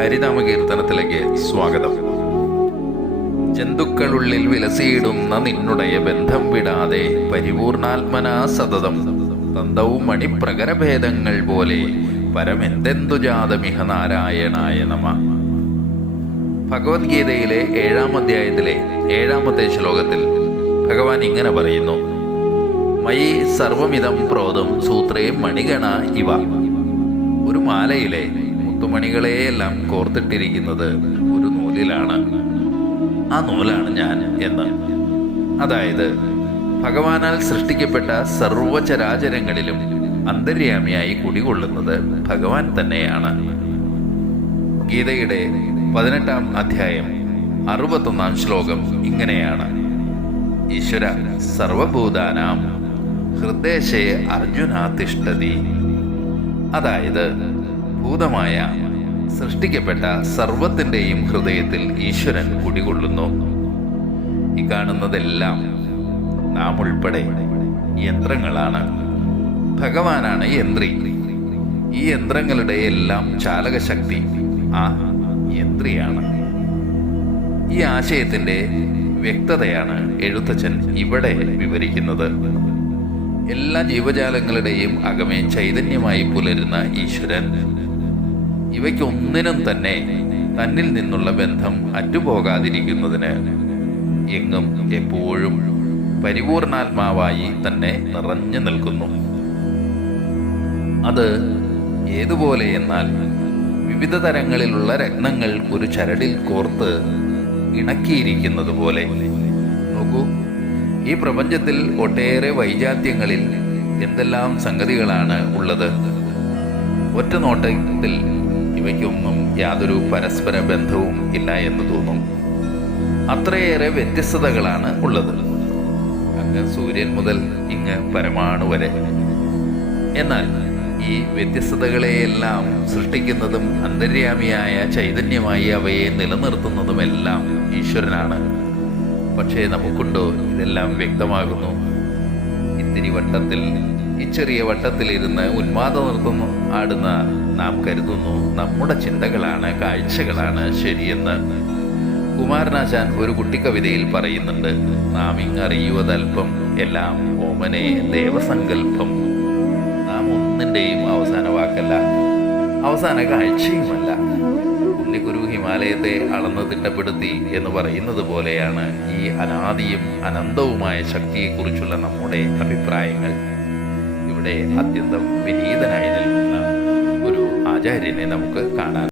ഹരിനാമ കീർത്തനത്തിലേക്ക് സ്വാഗതം. ജന്തുക്കളുള്ളിൽ വിലസിയിടുന്ന നിന്നുടയ ബന്ധം വിടാതെ പരിപൂർണാത്മനാ സതതം തന്തവും മണിപ്രകരഭേദങ്ങൾ പോലെ പരമെന്തെന്തു ജാതമിഹ നാരായണായ നമ. ഭഗവത്ഗീതയിലെ 7-ാം അധ്യായത്തിലെ 7-ാമത്തെ ശ്ലോകത്തിൽ ഭഗവാൻ ഇങ്ങനെ പറയുന്നു: മയി സർവമിതം പ്രോതം സൂത്രേ മണിഗണ ഇവ. ഒരു മാലയിലെ മുത്തുമണികളെയെല്ലാം കോർത്തിട്ടിരിക്കുന്നത് ഒരു നൂലിലാണ്. ആ നൂലാണ് ഞാൻ എന്ന്. അതായത് ഭഗവാനാൽ സൃഷ്ടിക്കപ്പെട്ട സർവചരാചരങ്ങളിലും അന്തര്യാമിയായി കുടികൊള്ളുന്നത് ഭഗവാൻ തന്നെയാണ്. ഗീതയുടെ 18-ാം അധ്യായം 61-ാം ശ്ലോകം ഇങ്ങനെയാണ്: ഈശ്വര സർവഭൂതാനാം ഹൃദയശേ അർജുന തിഷ്ഠതി. അതായത് ഭൂതമായ സൃഷ്ടിക്കപ്പെട്ട സർവത്തിൻ്റെയും ഹൃദയത്തിൽ ഈശ്വരൻ കുടികൊള്ളുന്നു. ഈ കാണുന്നതെല്ലാം നാം ഉൾപ്പെടെ യന്ത്രങ്ങളാണ്. ഭഗവാനാണ് യന്ത്രി. ഈ യന്ത്രങ്ങളുടെ എല്ലാം ചാലകശക്തി ആ യന്ത്രിയാണ്. ഈ ആശയത്തിൻ്റെ വ്യക്തതയാണ് എഴുത്തച്ഛൻ ഇവിടെ വിവരിക്കുന്നത്. എല്ലാ ജീവജാലങ്ങളുടെയും അകമേ ചൈതന്യമായി പുലരുന്ന ഈശ്വരൻ ഇവയ്ക്കൊന്നിനും തന്നെ തന്നിൽ നിന്നുള്ള ബന്ധം അറ്റുപോകാതിരിക്കുന്നതിന് എങ്ങും എപ്പോഴും പരിപൂർണാത്മാവായി തന്നെ നിറഞ്ഞു നിൽക്കുന്നു. അത് ഏതുപോലെ എന്നാൽ വിവിധ തരങ്ങളിലുള്ള രത്നങ്ങൾ ഒരു ചരടിൽ കോർത്ത് ഇണക്കിയിരിക്കുന്നത് പോലെ. നോക്കൂ, ഈ പ്രപഞ്ചത്തിൽ ഒട്ടേറെ വൈജാത്യങ്ങളിൽ എന്തെല്ലാം സംഗതികളാണ് ഉള്ളത്. ഒറ്റ നോട്ടത്തിൽ ഇവയ്ക്കൊന്നും യാതൊരു പരസ്പര ബന്ധവും ഇല്ല എന്ന് തോന്നും. അത്രയേറെ വ്യത്യസ്തതകളാണ് ഉള്ളത്, അങ്ങ് സൂര്യൻ മുതൽ ഇങ്ങ് പരമാണു വരെ. എന്നാൽ ഈ വ്യത്യസ്തതകളെയെല്ലാം സൃഷ്ടിക്കുന്നതും അന്തര്യാമിയായ ചൈതന്യമായി അവയെ നിലനിർത്തുന്നതുമെല്ലാം ഈശ്വരനാണ്. പക്ഷേ നമുക്കുണ്ടോ ഇതെല്ലാം വ്യക്തമാകുന്നു? ഇത്തിരി വട്ടത്തിൽ, ഈ ചെറിയ വട്ടത്തിലിരുന്ന് ഉന്മാദ നൃത്തം ആടുന്ന നാം കരുതുന്നു നമ്മുടെ ചിന്തകളാണ്, കാഴ്ചകളാണ് ശരിയെന്ന്. കുമാരനാശാൻ ഒരു കുട്ടിക്കവിതയിൽ പറയുന്നുണ്ട്: നാം ഇങ്ങറിയുവതൽപ്പം എല്ലാം ഓമനെ ദേവസങ്കല്പം. നാം ഒന്നിൻ്റെയും അവസാന വാക്കല്ല, അവസാന കാഴ്ചയുമല്ല. ഉണ്ണിക്കുരു ഹിമാലയത്തെ അളന്ന് തിട്ടപ്പെടുത്തി എന്ന് പറയുന്നത് പോലെയാണ് ഈ അനാദിയും അനന്തവുമായ ശക്തിയെക്കുറിച്ചുള്ള നമ്മുടെ അഭിപ്രായങ്ങൾ. ഇവിടെ അത്യന്തം വിനീതനായി നിൽക്കുന്ന ഒരു ആചാര്യനെ നമുക്ക് കാണാം.